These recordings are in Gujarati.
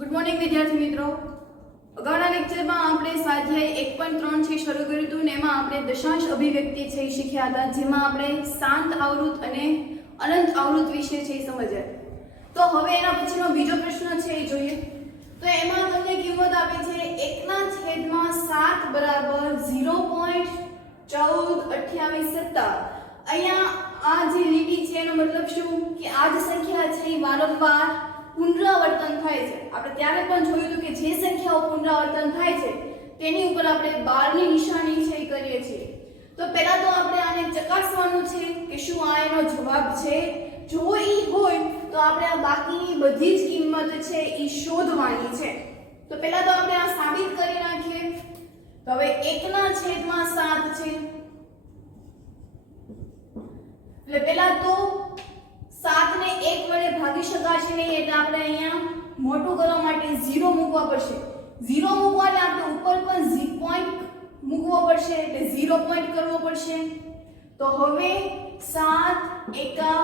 ગુડ મોર્નિંગ વિદ્યાર્થી મિત્રો। અગાઉના લેક્ચરમાં આપણે સ્વાધ્યાય 1.3 છે શરૂ કર્યું હતું ને એમાં આપણે દશાંશ અભિવ્યક્તિ છે શીખ્યા હતા, જેમાં આપણે શાંત આવૃત અને અનંત આવૃત વિશે છે સમજ્યા। તો હવે એના પછીનો બીજો પ્રશ્ન છે એ જોઈએ। તો એમાં તમને કિંમત આપે છે 1/7 બરાબર 0.142817। અહીંયા આ જે લીટી છે એનો મતલબ શું કે આ જે સંખ્યા છે એ વારંવાર પુનરાવર્તન થાય છે। આપણે ત્યારે પણ જોયું હતું કે જે સંખ્યાઓ પુનરાવર્તન થાય છે તેની ઉપર આપણે 12 ની નિશાની છે કરીએ છીએ। તો પહેલા તો આપણે આને ચકાસવાનું છે કે શું આ એનો જવાબ છે। જો ઈ હોય તો આપણે આ બાકીની બધી જ કિંમત છે ઈ શોધવાની છે। તો પહેલા તો આપણે આ સાબિત કરી નાખીએ। તો હવે 1/7 છે એટલે પહેલા તો 7 ને 1 વડે ભાગી શકાશે નહીં, એટલે આપણે અહીંયા મોટું કરવા માટે 0 મૂકવા પડશે। 0 મૂકવાને આપણે ઉપર પણ પોઈન્ટ મૂકવો પડશે એટલે 0 પોઈન્ટ કરવો પડશે। તો હવે 7 એકા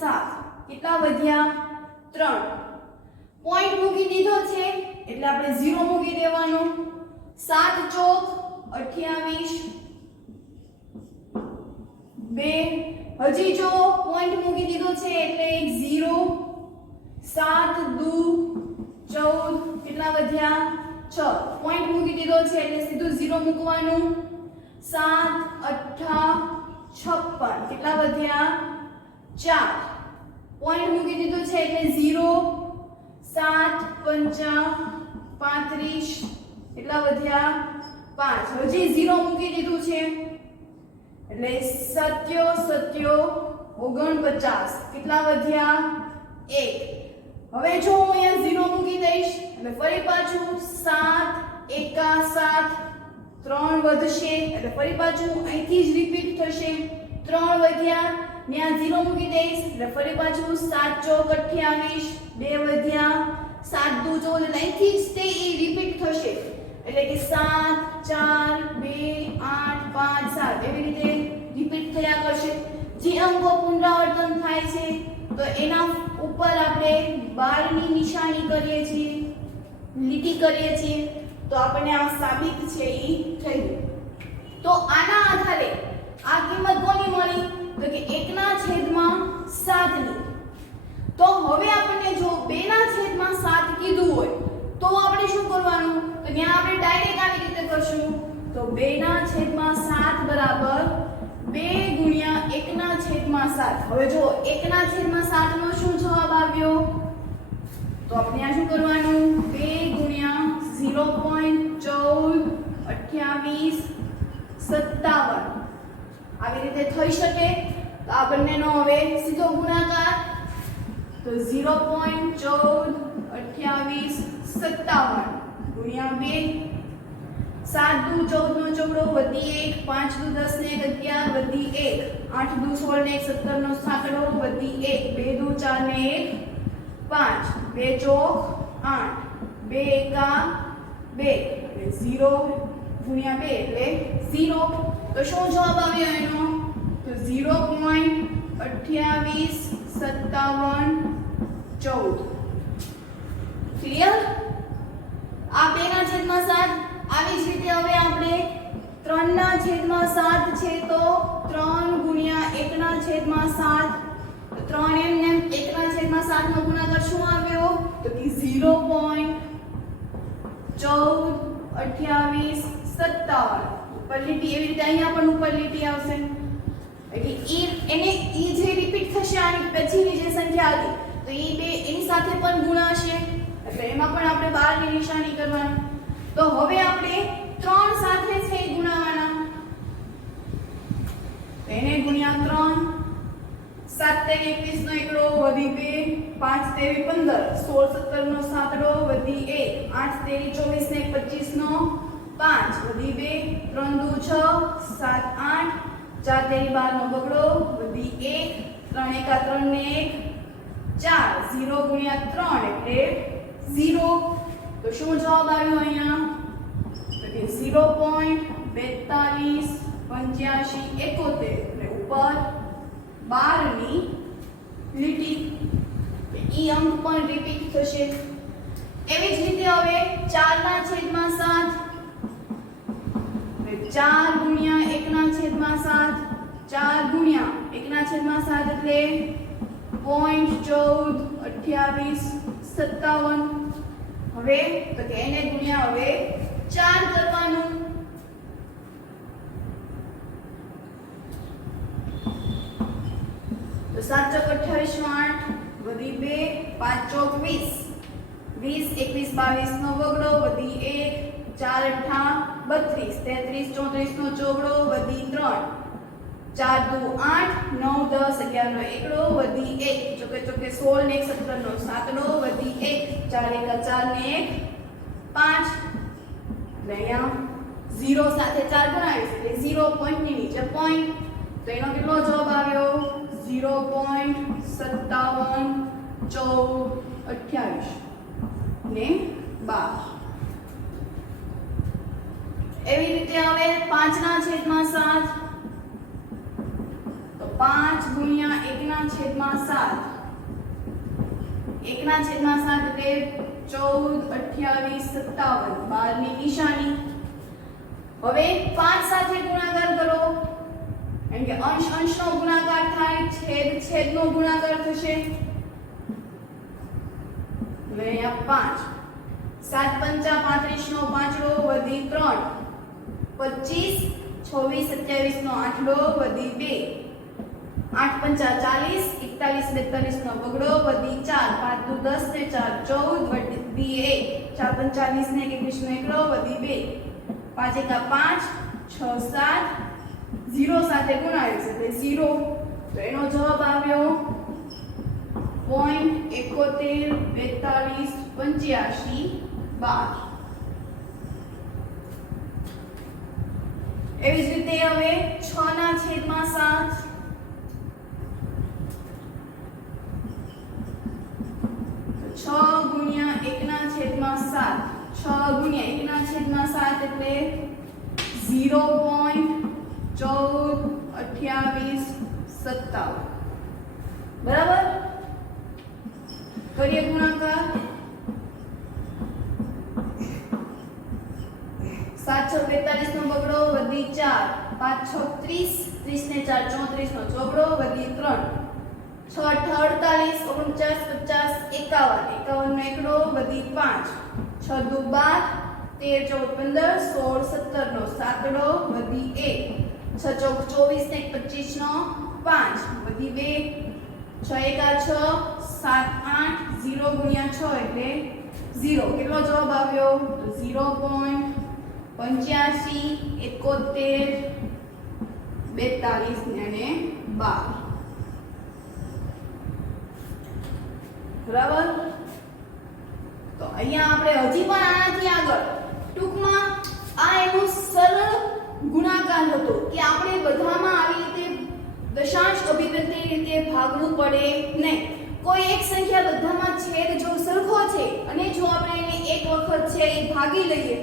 7 કેટલા વધ્યા 3 પોઈન્ટ મૂકી દીધો છે એટલે આપણે 0 મૂકી દેવાનો। 7 ચોક 28 2 હજી જો પોઈન્ટ મૂકી દીધો છે એટલે 0 7 દુ 14 કેટલા વધ્યા 6 પોઈન્ટ મૂકી દીધો છે એટલે સીધું 0 મૂકવાનું। 7 8 56 કેટલા વધ્યા 4 પોઈન્ટ મૂકી દીધો છે એટલે 0 7 5 35 કેટલા વધ્યા 5 હજી 0 મૂકી દીધું છે એટલે 7 49 કેટલા વધ્યા 1 હવે જો હું અહીંયા 0 મૂકી દઈશ એટલે ફરી પાછું 7 એકા 7 3 વધશે એટલે ફરી પાછું અહીંથી જ રિપીટ થશે 3 વધ્યા ત્યાં 0 મૂકી દઈશ એટલે ફરી પાછું 7 ચોક 28 2 વધ્યા 7 દુ 14 એટલે અહીંથી જ તે રિપીટ થશે એટલે કે 7 4 2 8 5 7 એવી રીતે રિપીટ થયા કરશે। જે અંકો પુનરાવર્તન થાય છે તો એના ઉપર આપણે 12 ની નિશાની કરીએ છીએ, લીટી કરીએ છીએ, તો આપણે આ સાબિત છે ઈ થઈ ગયું। તો આના આધારે આ કિંમત કોની મળી તો કે 1/7 ની। તો હવે આપણને જો 2/7 કીધું હોય તો આપણે શું કરવાનું તો ત્યાં આપણે ડાયરેક્ટ આવી રીતે કરશું। તો 2/7 બરાબર 2 ગુણ્યા 1/7। હવે જો 1/7 નો શું જવાબ આવ્યો તો આપણે આ શું કરવાનું 2 ગુણ્યા 0.142857 આવી રીતે થઈ શકે। તો આ બંનેનો હવે સીધો ગુણાકાર તો 0.142857 ગુણ્યા 2 7 દુ 14 નો ચોકડો વધી 1 5 દુ 10 ને 11 વધી 1 8 દુ 16 ને 17 નો સાંકડો વધી 1 2 દુ 4 ને 1 5 2 ચોક 8 2 એકા 2 એટલે 0 ગુણ્યા 2 એટલે 0। તો શું જવાબ આવ્યો એનો તો 0.285714 ક્લિયર। આ 2/7 આવી જ રીતે હવે આપણે 3/7 છે તો 3 ગુણ્યા 1/7 તો 3 એમ 1/7 નો ગુણાકાર શું આવ્યો તો કે 0.142857 ઉપર લીટી એવી રીતે અહીંયા પણ ઉપર લીટી આવશે એટલે એને જે રિપીટ થશે આની પછીની જે સંખ્યા હતી તો એ બે એની સાથે પણ ગુણાશે એટલે એમાં પણ આપણે 12 ની નિશાની કરવાની। તો હવે આપણે 3 સાથે છે ગુણાવાના તો એને ગુણ્યા 3 7 તેરી 21 નો એકડો વધી 2 5 તેરી 15 16 17 નો સાતડો વધી 1 8 તેરી 24 ને 25 નો 5 વધી 2 3 દુ 6 7 8 4 તેરી 12 નો બગડો વધી 1 3 એકા 3 ને 1 4 0 ગુણ્યા 3 એટલે 0। તો શું જવાબ આવ્યો અહીંયા તો કે 0.428571 એટલે ઉપર 12 ની લીટી ઈ અંક પણ રિપીટ થશે। એવી જ 4 ના છેદમાં 7, 4 ગુણ્યા 1 ના છેદમાં 7, 4 ગુણ્યા 1 ના છેદમાં 7 એટલે 0.142857. હવે તો કે એને ગુણ્યા હવે 4 કરવાનું. તો 7 ચોક 28 નો 8 વધી 2, 5 ચોક 20, 20 21 22 નો વગડો વધી 1, 4 8 32, 33 34 નો ચોગડો વધી 3, 4 દુ 8, 9 10 11 નો એકડો વધી 1, ચોકે ચોકે 16 ને 1 17 નો સાતડો વધી 1, 4 1 4 ને 1 5. એટલે અહીંયા 0 સાથે 4 ગણાવીશ એટલે 0 પોઈન્ટ ની નીચે પોઈન્ટ. તો એનો કેટલો જવાબ આવ્યો? 0.571428 ને 12. એવી રીતે હવે 5 ના છેદમાં 7, તો 5 ગુણ્યા 1 ના છેદમાં 7, 1 ના છેદમાં 7 એટલે 14 28 57, 12 ની નિશાની. હવે 5 સાથે ગુણાકાર કરો, કારણ કે અંશ અંશનો ગુણાકાર થાય, છેદ છેદનો ગુણાકાર થશે. એટલે અહીંયા 5, 7 પંચા 35 નો પાંચડો વધી 3, 25 26 27 નો આઠડો વધી 2, 8 પંચા 40, 41 42 નો બગડો વધી 4, 5 દુ 10 ને 4 14 વધી 1, 4 પંચા 20 ને 21 નો એકડો વધી 2, 5 એકા 5 6 7, 0 સાથે ગુણાવીશ એટલે 0. તો એનો જવાબ આવ્યો 0.71 42 85 12. એવી જ રીતે હવે 6 ના છેદમાં 7, તો 6 ગુણ્યા 1 ના છેદમાં 7, 6 ગુણ્યા 1 ના છેદમાં 7 એટલે 0.142857. બરાબર? કરીએ ગુણાકાર. 7 6 42 નો બગડો વધી 4, 5 6 30, 30 ને 4 34 નો ચોગડો વધી 3, 6 8 48 49 50 51, 51 નો એકડો વધી 5, 6 દુ 12 13 14 15 16 17 નો સાતડો વધી 1, 6 ચોક 24 ને 25 નો 5 વધી 2, 6 એકા 6 7 8, 0 ગુણ્યા 6 એટલે 0. કેટલો જવાબ આવ્યો? તો 0.85 71 42 અને 12. બરાબર? તો અહીંયા આપણે હજી પણ આનાથી આગળ ટૂંકમાં આ એનો સરળ ગુણાકાર હતો કે આપણે બધામાં આવી રીતે દશાંશ અભિવ્યક્તિ રીતે ભાગવું પડે નહીં. કોઈ એક સંખ્યા બધામાં છેદ જો સરખો છે અને જો આપણે એને એક વખત છે એ ભાગી લઈએ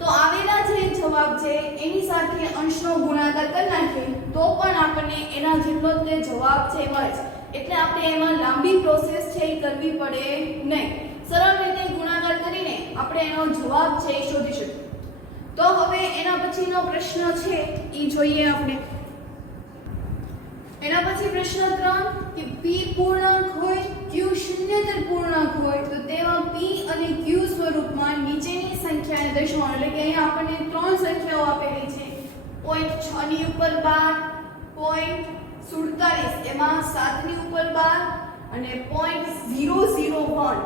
તો આવેલા જે જવાબ છે એની સાથે અંશનો ગુણાકાર કરી નાખીએ તો પણ આપણને એના જેટલો જ તે જવાબ છે મળે છે. એટલે આપણે એમાં લાંબી પ્રોસેસ છે એ કરવી પડે નહીં. સરળ રીતે ગુણાકાર કરીને આપણે એનો જવાબ છે એ શોધી શકીએ. તો હવે એના પછીનો પ્રશ્ન છે એ જોઈએ આપણે. એના પછી પ્રશ્ન 3 કે p પૂર્ણાંક હોય q શૂન્યેતર પૂર્ણાંક હોય તો તેમાં p અને q સ્વરૂપમાં નીચેની સંખ્યાને દર્શાવો. એટલે કે અહીંયા આપણને ત્રણ સંખ્યાઓ આપેલી છે. 0.6 ની ઉપર 12, 0.47 એમાં 7 ની ઉપર 12 અને 0.001.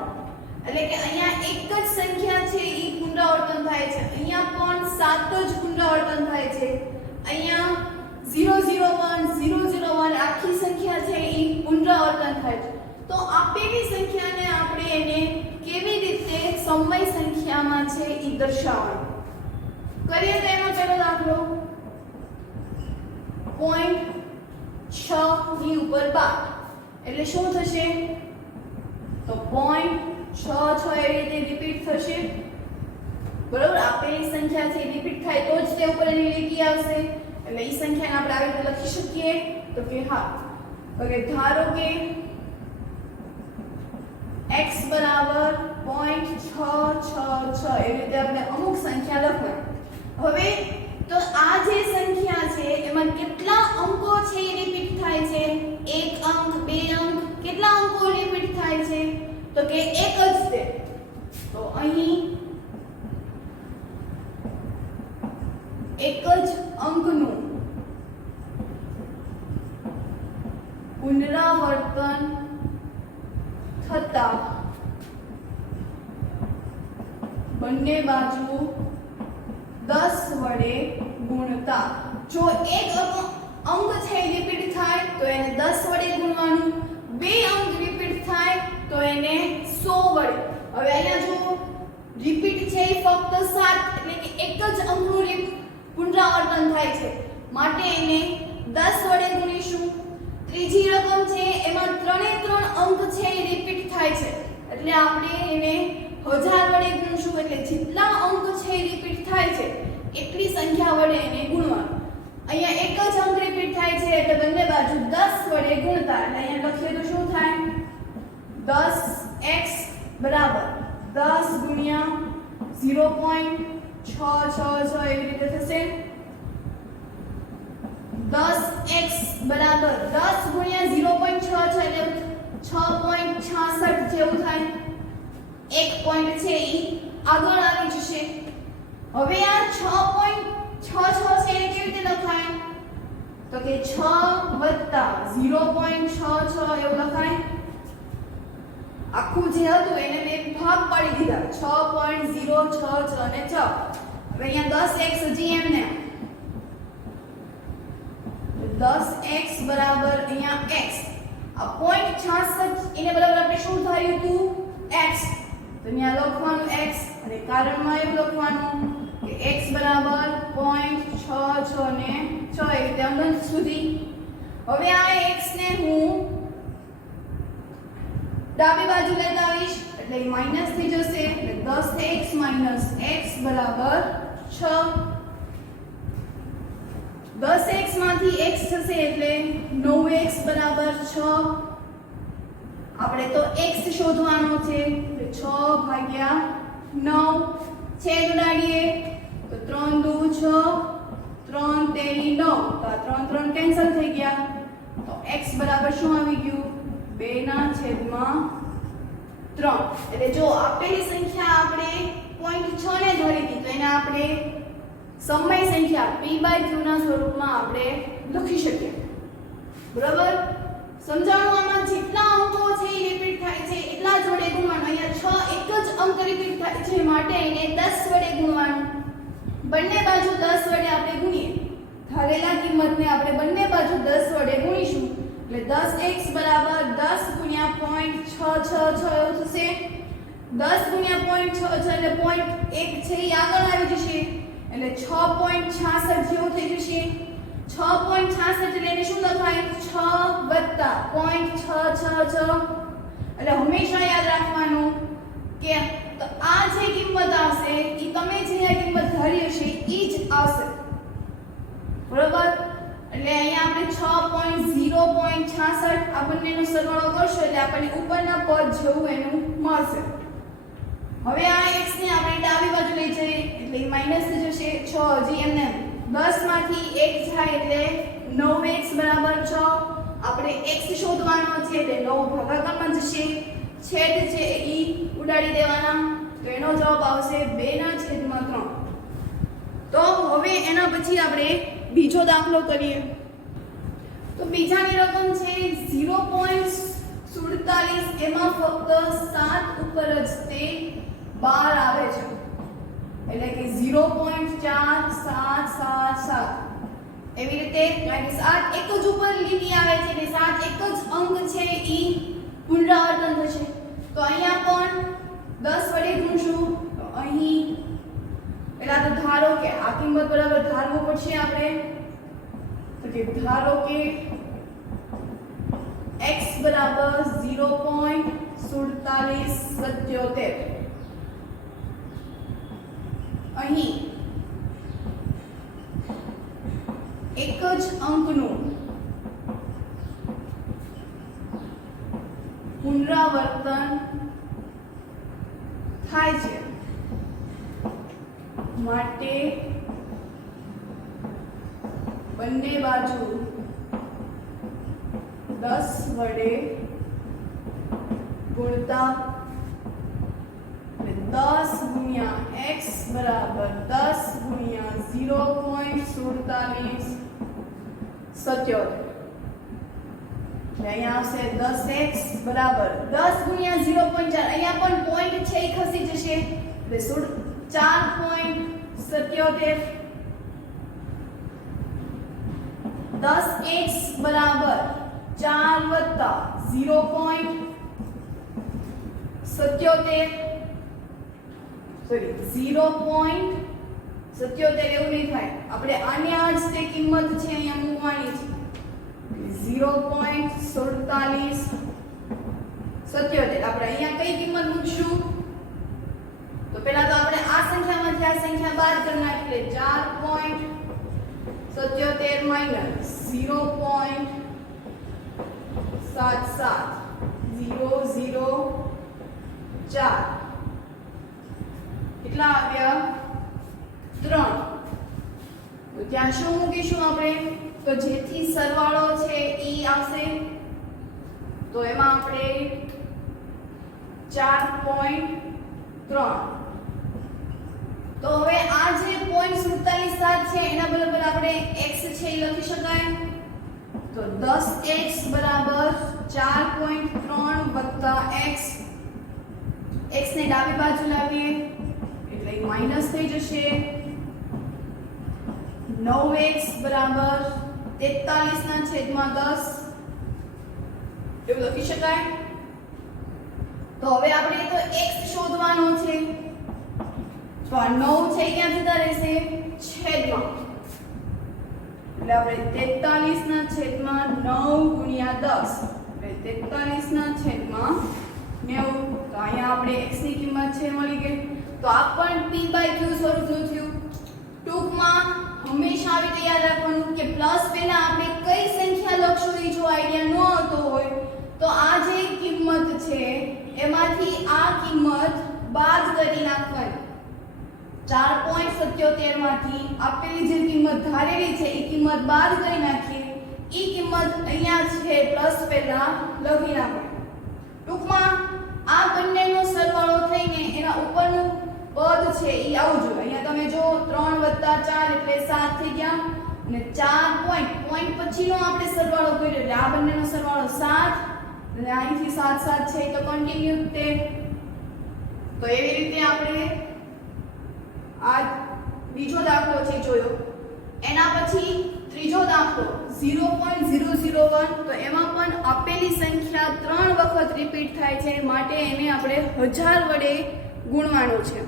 એટલે કે અહીંયા એક જ સંખ્યા છે એ પુનરાવર્તન થાય છે. અહીંયા પણ 7 જ પુનરાવર્તન થાય છે. અહીંયા 001 આખી સંખ્યા છે એ પુનરાવર્તન થાય છે. તો આપેલી સંખ્યાને આપણે એને કેવી રીતે સમય સંખ્યામાં છે એ દર્શાવવાનું કરીએ. તો એનો પહેલો દાખલો 0.6 ની ઉપર 12 એટલે શું થશે? તો 0.6 એ રીતે રિપીટ થશે. બરાબર? આપેલી સંખ્યા છે રિપીટ થાય તો જ તે ઉપર એની લીટી આવશે. એટલે એ સંખ્યાને આપણે આવી રીતે લખી શકીએ. તો કે હા, ઓકે, ધારો કે x બરાબર 0.666 એવી રીતે આપણે અમુક સંખ્યા લખવાની. હવે તો આ જે સંખ્યા છે એમાં કેટલા અંકો છે એ રિપીટ થાય છે? એક અંક, બે અંક, કેટલા અંકો રિપીટ થાય છે? તો કે એક જ છે. તો અહીં એક જ અંકનું પુનરાવર્તન થતા બંને બાજુ 10 વડે ગુણતા. જો એક અંક છે રિપીટ થાય તો એને 10 વડે ગુણવાનું, બે અંક રિપીટ થાય તો એને 100 વડે. હવે અહીંયા જો રિપીટ છે ફક્ત 7 એટલે કે એક જ અંકનું પુનરાવર્તન થાય છે માટે એને 10 વડે ગુણીશું. ત્રીજી રકમ છે એમાં 3 અંક છે એ રિપીટ થાય છે એટલે આપણે એને 1000 વડે ગુણશું. એટલે જેટલા અંક છે એ રિપીટ થાય છે એટલી સંખ્યા વડે એને ગુણવાનું. અહીંયા એક જ અંક રિપીટ થાય છે એટલે બંને બાજુ 10 વડે ગુણતા. એટલે અહીંયા લખીએ તો શું થાય? 10x બરાબર 10 ગુણ્યા 0.666 એવી રીતે થશે. 10x બરાબર 10 ગુણ્યા 0.66 એટલે 6.66 જેવું થાય. એક પોઈન્ટ છે ઈ આગળ આવી જશે. હવે આ 6.66 છે એને કેવી રીતે લખાય? તો કે 6 વત્તા 0.66 એવું લખાય. આખું જે હતું એને બે ભાગ પાડી દીધા 6.066 અને 6. હવે અહીંયા 10x હજી એમને 10x બરાબર અહીંયા x આ 0.66 એને બરાબર આપણે શું થયું હતું? x. તો અહીંયા લખવાનું x અને કારણમાં એવું લખવાનું કે x બરાબર 0.66 ને 6 એ રીતે અંશ સુધી. હવે આ x ને હું ડાબી બાજુ લેતા આવીશ એટલે માઈનસ થઈ જશે એટલે 10x - x બરાબર 6. 10x માંથી x જશે એટલે 9x બરાબર 6. આપણે તો x શોધવાનો છે એટલે 6 ભાગ્યા 9 છેદ ઉડાડીએ તો 3 દુ 6 3 તેરી 9 તો આ 3 3 કેન્સલ થઈ ગયા. તો x બરાબર શું આવી ગયું? 2/3. એટલે જો આપેલી સંખ્યા આપણે 0.6 ને ધરી હતી તો એને આપણે સમય સંખ્યા p/q ના સ્વરૂપમાં આપણે લખી શકીએ. બરાબર? સમજાણું? આમાં જેટલા અંકો છે એ રિપીટ થાય છે એટલા જોડે ગુણવાનું. અહીંયા 6 એક જ અંક રિપીટ થાય છે માટે એને 10 વડે ગુણવાનું. બંને બાજુ 10 વડે આપણે ગુણીએ. ધારેલા કિંમતને આપણે બંને બાજુ 10 વડે ગુણીશું એટલે 10x બરાબર 10 ગુણ્યા 0.666 એવું થશે. 10 ગુણ્યા 0.66 એટલે 0.1 છે એ આગળ આવી જશે એટલે 6.66 જેવું થઈ જશે. 6.66 એટલે એને શું લખાય? 6 વત્તા 0.666. એટલે હંમેશા યાદ રાખવાનું કે આ જે કિંમત આવશે એ તમે જે આ કિંમત ધારી હશે એ જ આવશે. બરાબર? એટલે અહીંયા આપણે 6.0.66 આ બંનેનો સરવાળો કરશો એટલે આપણને ઉપરના પદ જેવું એનું મળશે. હવે આ x ને આપણે ડાબી બાજુ લઈ જઈએ એટલે માઈનસ થઈ જશે 6 હજી એમને 10 માંથી 1 જાય એટલે 9x બરાબર 6. આપણે x શોધવાનો છે એટલે 9 ભાગાકારમાં જશે. છેદ છે એ ઉડાડી દેવાના તો એનો જવાબ આવશે 2/3. તો હવે એના પછી આપણે બીજો દાખલો કરીએ. તો બીજાની રકમ છે 0.47 એમાં ફક્ત 7 ઉપર જ તે 12 આવે છે એટલે કે 0.4777 એવી રીતે કારણ કે 7 એક જ ઉપર લીટી આવે છે એટલે 7 એક જ અંક છે એ પુનરાવર્તન થશે. તો અહીંયા પણ 10 વડે ગુણશું તો અહીં પહેલા તો ધારો કે આ કિંમત બરાબર ધારવું પડશે આપણે તો કે ધારો કે x બરાબર 0.4777 અહીં એક જ અંકનું પુનરાવર્તન થાય છે માટે બંને બાજુ 10 વડે ગુણતા 10 ગુણ્યા x બરાબર 10 ગુણ્યા 0.47 અહીંયા આવશે 10x બરાબર 10 ગુણ્યા 0.4 અહીંયા પણ પોઈન્ટ છે એ ખસી જશે એટલે 4.77 10x બરાબર 4 વત્તા 0.77 સોરી 0.77 એવું નહીં થાય આપણે આની આ જ તે કિંમત છે અહીંયા મૂકવાની છે 0.47 આપણે અહીંયા કઈ કિંમત મૂકશું તો પહેલા તો આપણે આ સંખ્યામાંથી આ સંખ્યા બાદ કરી નાખીએ 4.77 માઈનસ 0.77004 કેટલા આવ્યા 3 તો ત્યાં શું મૂકીશું આપણે તો જેથી સરવાળો છે એ આવશે તો એમાં આપણે 4.3 તો હવે આ જે 0.47 છે એના બરાબર આપણે x છે એ લખી શકાય તો 10x બરાબર 4.3 વત્તા x x ને ડાબી બાજુ લાવીએ એટલે માઈનસ થઈ જશે 9x બરાબર 43 ના છેદમાં 10 એવું લખી શકાય તો હવે આપણે તો x શોધવાનો છે તો આ 9 છે ક્યાં જતા રહેશે છેદમાં એટલે આપણે 43 ના છેદમાં 9 ગુણ્યા 10 એટલે 43 ના છેદમાં 90 તો અહીંયા આપણે x ની કિંમત છે મળી ગઈ તો આ પણ p/q સ્વરૂપનું થયું ટૂંકમાં હંમેશા આવી રીતે યાદ રાખવાનું કે પ્લસ પહેલા આપણે કઈ સંખ્યા લખશું એ જો આઈડિયા ન આવતો હોય તો આ જે કિંમત છે એમાંથી આ કિંમત બાદ કરી નાખવાની 4.77 માંથી આપેલી જે કિંમત ધારેલી છે એ કિંમત બાદ કરી નાખીએ એ કિંમત અહીંયા છે પ્લસ પહેલા લખી નાખવાની ટૂંકમાં આ બંનેનો સરવાળો થઈને એના ઉપરનું પદ છે એ આવું જોઈએ અહીંયા તમે જો 3 + 4 એટલે 7 થઈ ગયા અને 4 પોઈન્ટ પછીનો આપણે સરવાળો કર્યો એટલે આ બંનેનો સરવાળો 7 અને અહીંથી 7 7 છે તો કન્ટિન્યુ તે તો એવી રીતે આપણે આ બીજો દાખલો છે જોયો એના પછી ત્રીજો દાખલો 0.001 તો એમાં પણ આપેલી સંખ્યા 3 વખત રિપીટ થાય છે માટે એને આપણે 1000 વડે ગુણવાનો છે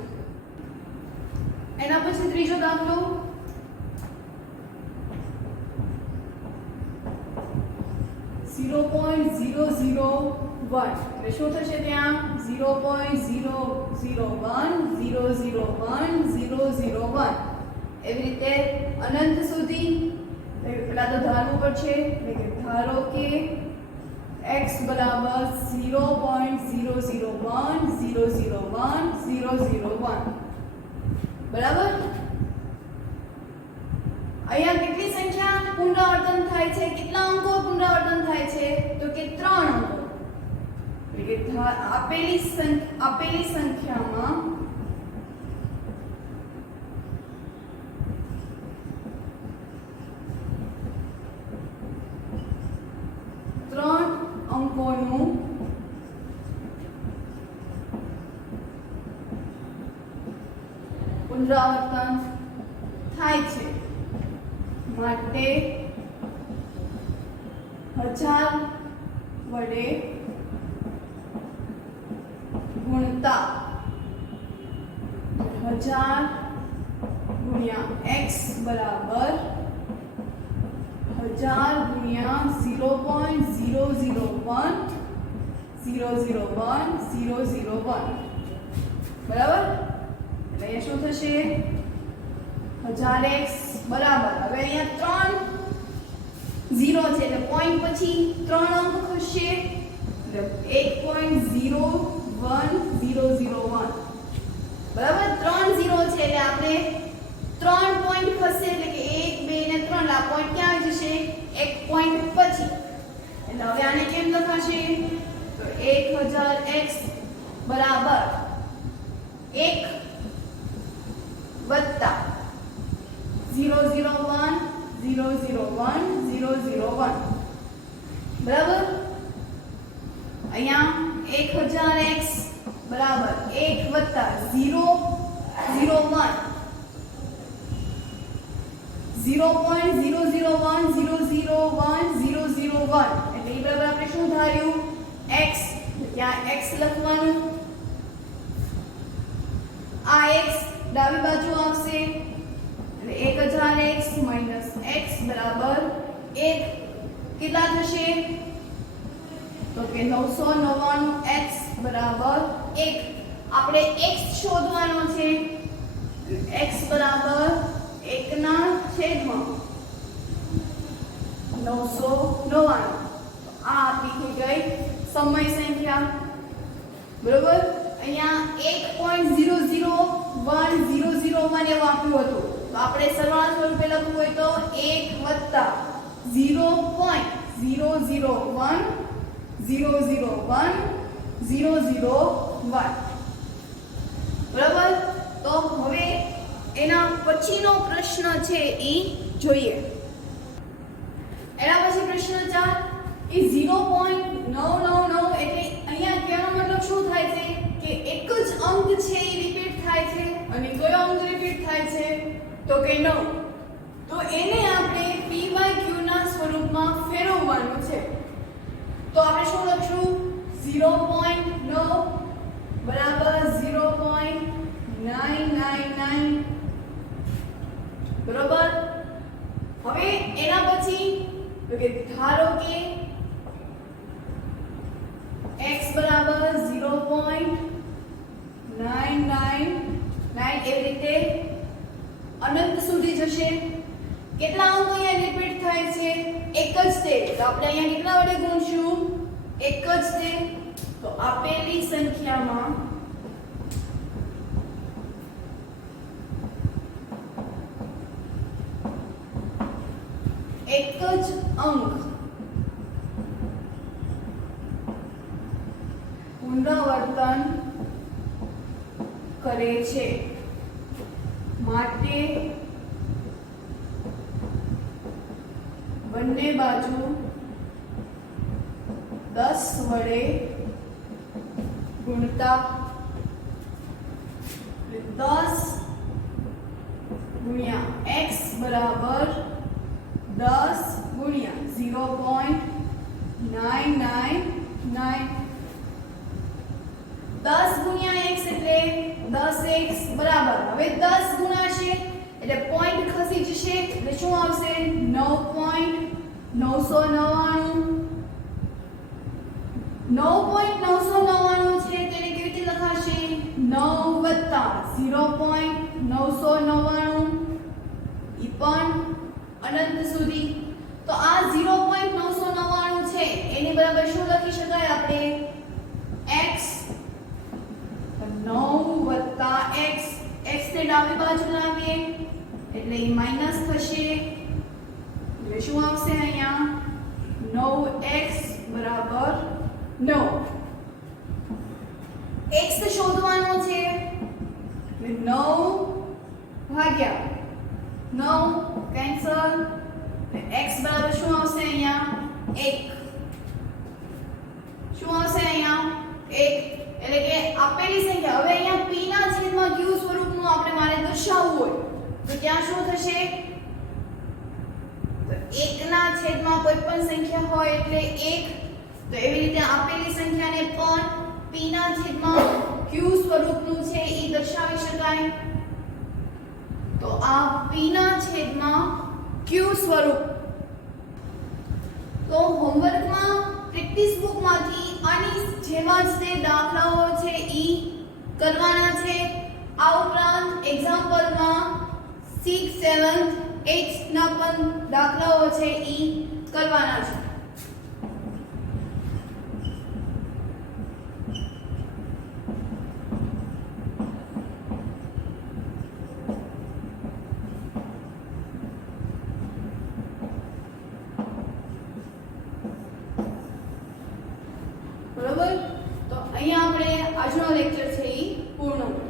એના પછી ત્રીજો દાખલો 0.001 એટલે શું થશે ત્યાં 0.001 એવી રીતે અનંત સુધી પેલા તો ધારવું પડશે એટલે કે ધારો કે x બરાબર 0.001 બરાબર અહીંયા કેટલી સંખ્યા પુનરાવર્તન થાય છે કેટલા અંકો પુનરાવર્તન થાય છે તો કે 3 અંકો એટલે કે આપેલી સંખ્યામાં અંકોનું પુનરાવર્તન થાય છે માટે 1000 વડે ગુણતા 1000 ગુણ્યા x બરાબર 1000 ગુણ્યા 0.001 બરાબર એટલે અહીંયા શું થશે 1000x બરાબર હવે અહીંયા 3 0 છે એટલે પોઈન્ટ પછી 3 અંક ખસશે એટલે 1.01001 બરાબર 3 0 છે એટલે આપણે 3 પોઈન્ટ ખસે એટલે કે 1 2 ને 3 આ પોઈન્ટ ક્યાં આવી જશે એક પોઈન્ટ પછી એટલે હવે આને કેમ લખાશે તો 1000x બરાબર 1 વત્તા 001 001 001 બરાબર અહીંયા 1000x બરાબર 1 વત્તા 001 0.001001 એટલે એ બરાબર આપણે શું ધાર્યું x ત્યાં x લખવાનું આ x ડાબી બાજુ આવશે એટલે 1000x x બરાબર 1 કેટલા થશે તો કે 999x બરાબર 1 આપણે x શોધવાનો છે x બરાબર 1 ના છેદમાં 999 આ આપી થઈ ગઈ સમય સંખ્યા બરોબર અહીંયા 1.001001 એવું આપ્યું હતું તો આપણે સરવાળા સ્વરૂપે લખવું હોય તો 1 વત્તા 0.001 001 001 બરાબર તો હવે એના પછીનો પ્રશ્ન છે એ જોઈએ એના પછી પ્રશ્ન 4 એ 0.999 એટલે અહીંયા કહેવાનો મતલબ શું થાય છે કે એક જ અંક છે એ રિપીટ થાય છે અને કયો અંક રિપીટ થાય છે તો કે 9 તો એને આપણે pyq ના સ્વરૂપમાં ફેરવવાનું છે તો આપણે શું લખશું 0.9 બરાબર 0.999 બરોબર હવે એના પછી તો કે ધારો કે x બરાબર 0.999 એવી રીતે અનંત સુધી જશે કેટલા અંક અહીંયા રિપીટ થાય છે એક જ છે તો આપણે અહીંયા કેટલા વડે ગુણશું એક જ છે તો આપેલી સંખ્યામાં એક જ અંક પુનરાવર્તન કરે છે માટે બંને બાજુ 10 વડે ગુણતા 10 ગુણ્યા x બરાબર 10 ગુણ્યા 0.999 10 ગુણ્યા x એટલે 10x બરાબર હવે 10 ગુણાશે એટલે પોઈન્ટ ખસી જશે એટલે શું આવશે 9.999 9.999 છે તેને કેવી રીતે લખાશે 9 વત્તા 0.999 ઈ પણ અનંત સુધી તો આ 0.999 છે એની બરાબર શું લખી શકાય આપણે x 9 વત્તા x x ને ડાબી બાજુ લાવીએ એટલે એ માઈનસ થશે એટલે શું આવશે અહીંયા 9x બરાબર 9 x શોધવાનો છે એટલે 9 ભાગ્યા 9 કેન્સલ x બરાબર શું આવશે અહીંયા 1 શું આવશે અહીંયા 1 એટલે કે આપેલી સંખ્યા હવે અહીંયા p ના છેદમાં q સ્વરૂપનું આપણે મારે દર્શાવવું હોય તો ત્યાં શું થશે તો 1 ના છેદમાં કોઈ પણ સંખ્યા હોય એટલે 1 તો એવી રીતે આપેલી સંખ્યાને પણ p ના છેદમાં q સ્વરૂપનું છે એ દર્શાવી શકાય તો આ p ના છેદમાં q સ્વરૂપ તો હોમવર્કમાં પ્રેક્ટિસ બુકમાંથી આની જેમ જ તે દાખલાઓ છે ઈ કરવાના છે આ ઉપરાંત એક્ઝામ્પલમાં 6 7 8 ના પણ દાખલાઓ છે ઈ કરવાના છે તો અહીંયા આપણે આજનો લેક્ચર છે એ પૂર્ણ કરીએ.